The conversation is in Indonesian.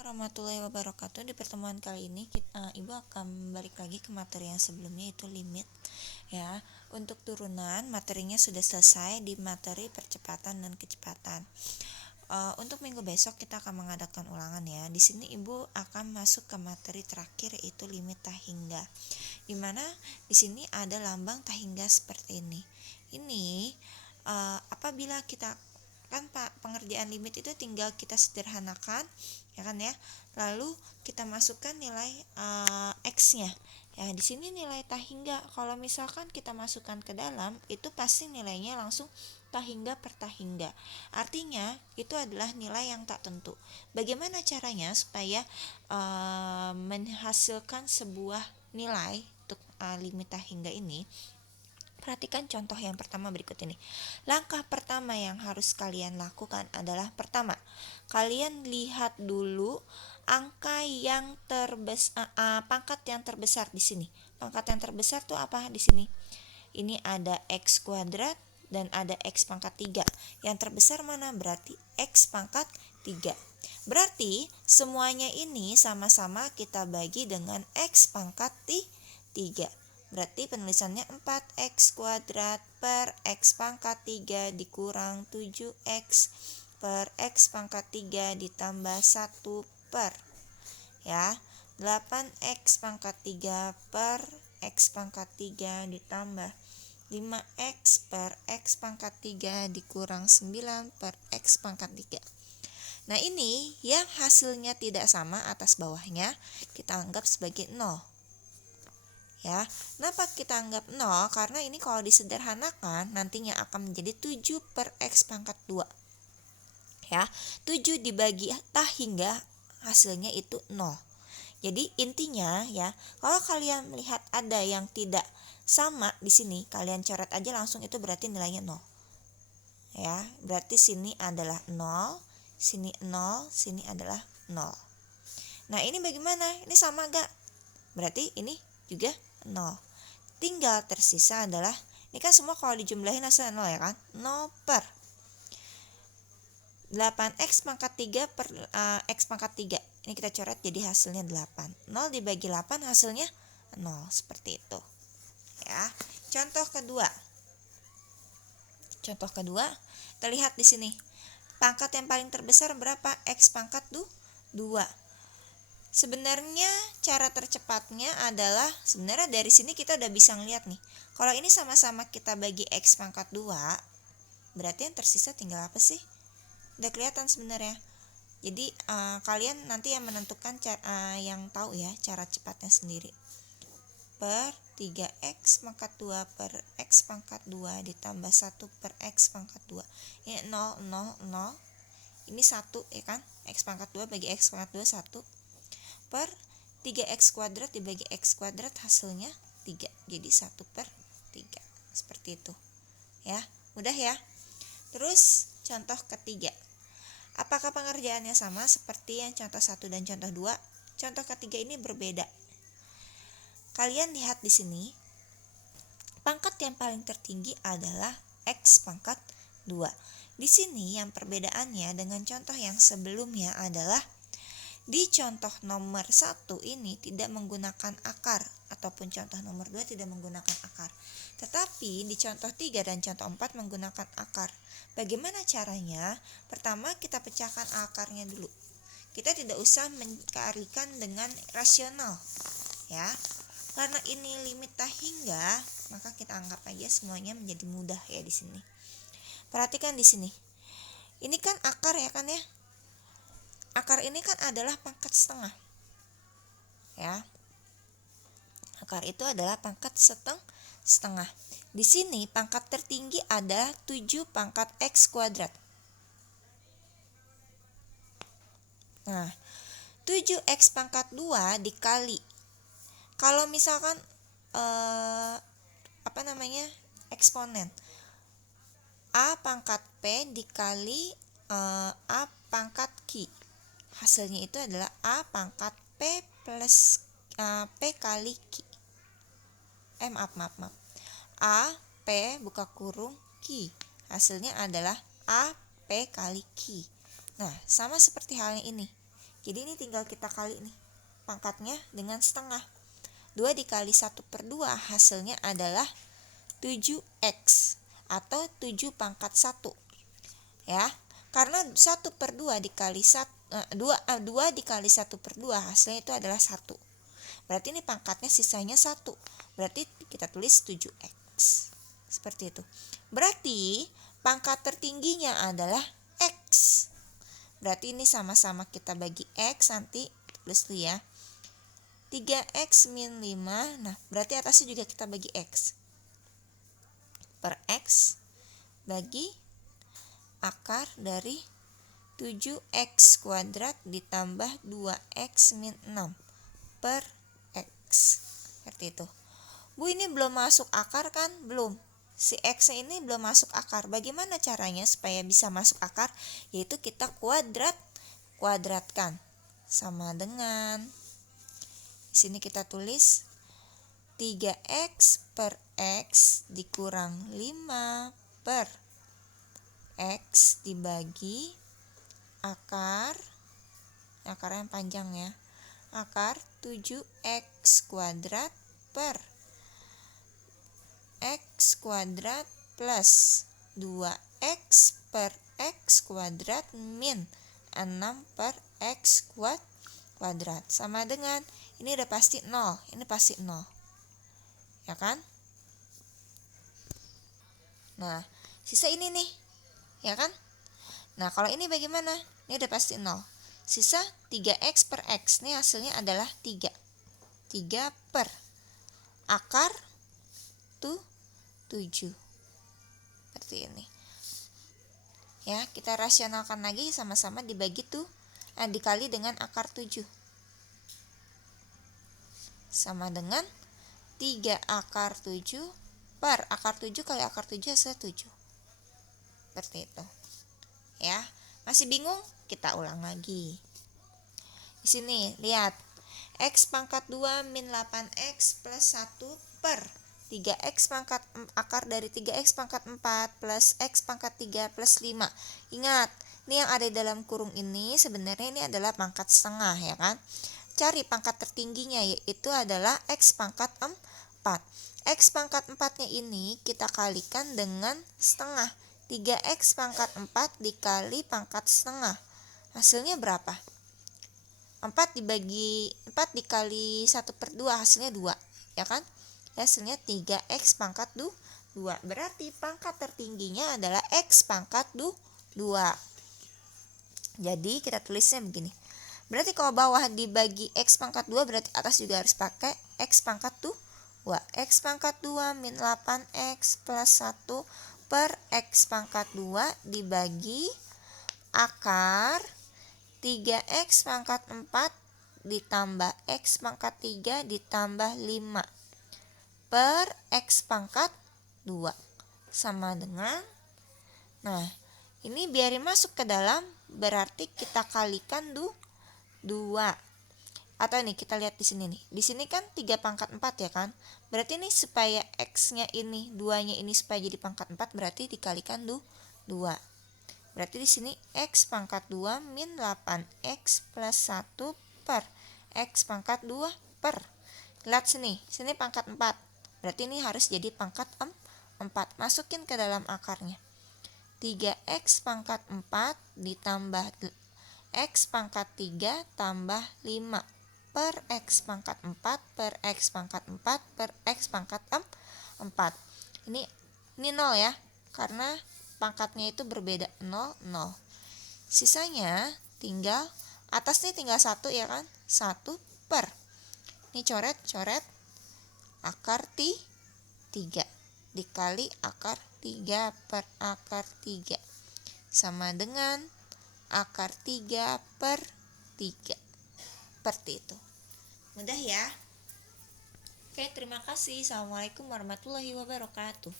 Warahmatullahi wabarakatuh. Di pertemuan kali ini Ibu akan balik lagi ke materi yang sebelumnya, yaitu limit ya. Untuk turunan materinya sudah selesai di materi percepatan dan kecepatan. Untuk minggu besok kita akan mengadakan ulangan ya. Di sini Ibu akan masuk ke materi terakhir, yaitu limit tahingga. Dimana di sini ada lambang tahingga seperti ini. Ini apabila kita kan pengerjaan limit itu tinggal kita sederhanakan ya kan ya, lalu kita masukkan nilai x-nya ya. Di sini nilai tahingga kalau misalkan kita masukkan ke dalam, itu pasti nilainya langsung tahingga per tahingga, artinya itu adalah nilai yang tak tentu. Bagaimana caranya supaya menghasilkan sebuah nilai untuk limit tahingga ini? Perhatikan contoh yang pertama berikut ini. Langkah pertama yang harus kalian lakukan adalah pertama, kalian lihat dulu angka yang pangkat yang terbesar di sini. Pangkat yang terbesar tuh apa di sini? Ini ada x kuadrat dan ada x pangkat 3. Yang terbesar mana? Berarti x pangkat 3. Berarti semuanya ini sama-sama kita bagi dengan x pangkat 3. Berarti penulisannya 4x kuadrat per x pangkat 3 dikurang 7x per x pangkat 3 ditambah 1 per ya 8x pangkat 3 per x pangkat 3 ditambah 5x per x pangkat 3 dikurang 9 per x pangkat 3. Nah ini yang hasilnya tidak sama atas bawahnya kita anggap sebagai 0. Ya, kenapa kita anggap 0? Karena ini kalau disederhanakan nantinya akan menjadi 7 per x pangkat 2. Ya, 7 dibagi tahingga hasilnya itu 0. Jadi intinya ya, kalau kalian melihat ada yang tidak sama di sini, kalian coret aja langsung, itu berarti nilainya 0. Ya, berarti sini adalah 0, sini 0, sini adalah 0. Nah, ini bagaimana? Ini sama gak? Berarti ini juga 0. Tinggal tersisa adalah, ini kan semua kalau dijumlahin hasilnya 0 ya kan? 0 per 8x pangkat 3 per x pangkat 3. Ini kita coret jadi hasilnya 8. 0 dibagi 8 hasilnya 0, seperti itu. Ya. Contoh kedua. Kita lihat di sini. Pangkat yang paling terbesar berapa? X pangkat 2. Sebenarnya cara tercepatnya adalah, sebenarnya dari sini kita udah bisa ngeliat nih. Kalau ini sama-sama kita bagi x pangkat 2, berarti yang tersisa tinggal apa sih? Udah kelihatan sebenarnya. Jadi kalian nanti yang menentukan yang tahu ya cara cepatnya sendiri. Per 3x pangkat 2 per x pangkat 2 ditambah 1 per x pangkat 2. Ini 0, 0, 0. Ini 1 ya kan? X pangkat 2 bagi x pangkat 2 1. Per 3x kuadrat dibagi x kuadrat hasilnya 3. Jadi 1 per 3. Seperti itu. Ya, mudah ya. Terus contoh ketiga. Apakah pengerjaannya sama seperti yang contoh 1 dan contoh 2? Contoh ketiga ini berbeda. Kalian lihat di sini. Pangkat yang paling tertinggi adalah x pangkat 2. Di sini yang perbedaannya dengan contoh yang sebelumnya adalah di contoh nomor 1 ini tidak menggunakan akar, ataupun contoh nomor 2 tidak menggunakan akar. Tetapi di contoh 3 dan contoh 4 menggunakan akar. Bagaimana caranya? Pertama kita pecahkan akarnya dulu. Kita tidak usah mencarikan dengan rasional. Ya. Karena ini limit tahingga, maka kita anggap aja semuanya menjadi mudah ya di sini. Perhatikan di sini. Ini kan akar ya kan ya? Akar ini kan adalah pangkat setengah. Ya. Akar itu adalah pangkat setengah. Di sini pangkat tertinggi ada 7 pangkat x kuadrat. Nah, 7x pangkat 2 dikali. Kalau misalkan eksponen A pangkat P dikali A pangkat Q. Hasilnya itu adalah A pangkat P plus P kali Q. Maaf. A P buka kurung Q. Hasilnya adalah A P kali Q. Nah, sama seperti halnya ini. Jadi ini tinggal kita kali nih pangkatnya dengan setengah. 2 dikali 1/2 hasilnya adalah 7x atau 7 pangkat 1. Ya, karena 1/2 dikali 2 dikali 1/2 hasilnya itu adalah 1. Berarti ini pangkatnya sisanya 1. Berarti kita tulis 7x. Seperti itu. Berarti pangkat tertingginya adalah x. Berarti ini sama-sama kita bagi x, nanti tulis dulu ya. 3x min 5, nah berarti atasnya juga kita bagi x. Per x bagi akar dari 7x kuadrat ditambah 2x min 6 per x. Seperti itu. Bu, ini belum masuk akar kan? Belum. Si x ini belum masuk akar. Bagaimana caranya supaya bisa masuk akar? Yaitu kita kuadratkan. Sama dengan, di sini kita tulis 3x per x dikurang 5 per x dibagi akar yang panjang ya, akar 7x kuadrat per x kuadrat plus 2x per x kuadrat min 6 per x kuadrat sama dengan, ini udah pasti 0, ini pasti 0, ya kan? Nah, sisa ini nih, ya kan? Nah, kalau ini bagaimana? Ini udah pasti 0. Sisa 3x per x, ini hasilnya adalah 3. 3 per akar 7. Seperti ini. Ya, kita rasionalkan lagi, sama-sama dibagi dikali dengan akar 7. Sama dengan 3 akar 7 per akar 7 kali akar 7 hasilnya 7. Seperti itu. Ya, masih bingung? Kita ulang lagi. Di sini lihat, x pangkat 2 min 8x plus 1 per 3x pangkat akar dari 3x pangkat 4 plus x pangkat 3 plus 5. Ingat, ini yang ada di dalam kurung ini sebenarnya ini adalah pangkat setengah, ya kan? Cari pangkat tertingginya, yaitu adalah x pangkat 4. X pangkat 4-nya ini kita kalikan dengan setengah. 3x pangkat 4 dikali pangkat setengah. Hasilnya berapa? 4 dikali 1/2 hasilnya 2, ya kan? Hasilnya 3x pangkat 2. Berarti pangkat tertingginya adalah x pangkat 2. Jadi kita tulisnya begini. Berarti kalau bawah dibagi x pangkat 2 berarti atas juga harus pakai x pangkat 2. X pangkat 2 min 8x plus 1 per x pangkat 2 dibagi akar 3x pangkat 4 ditambah x pangkat 3 ditambah 5 per x pangkat 2 sama dengan, nah ini biarin masuk ke dalam, berarti kita kalikan 2. Atau nih kita lihat di sini nih. Di sini kan 3 pangkat 4 ya kan? Berarti ini supaya x-nya ini, 2-nya ini supaya jadi pangkat 4 berarti dikalikan 2. Berarti di sini x pangkat 2 min 8x plus 1 per x pangkat 2 per. Lihat sini pangkat 4. Berarti ini harus jadi pangkat 4. Masukin ke dalam akarnya. 3x pangkat 4 ditambah x pangkat 3 tambah 5 per x pangkat 4 per x pangkat 4 per x pangkat 4. Ini 0 ya, karena pangkatnya itu berbeda, 0, 0. Sisanya tinggal, atasnya tinggal 1 ya kan, 1 per. Ini coret akar 3 dikali akar 3 per akar 3 sama dengan akar 3 per 3. Seperti itu. Mudah ya? Oke, terima kasih. Assalamualaikum warahmatullahi wabarakatuh.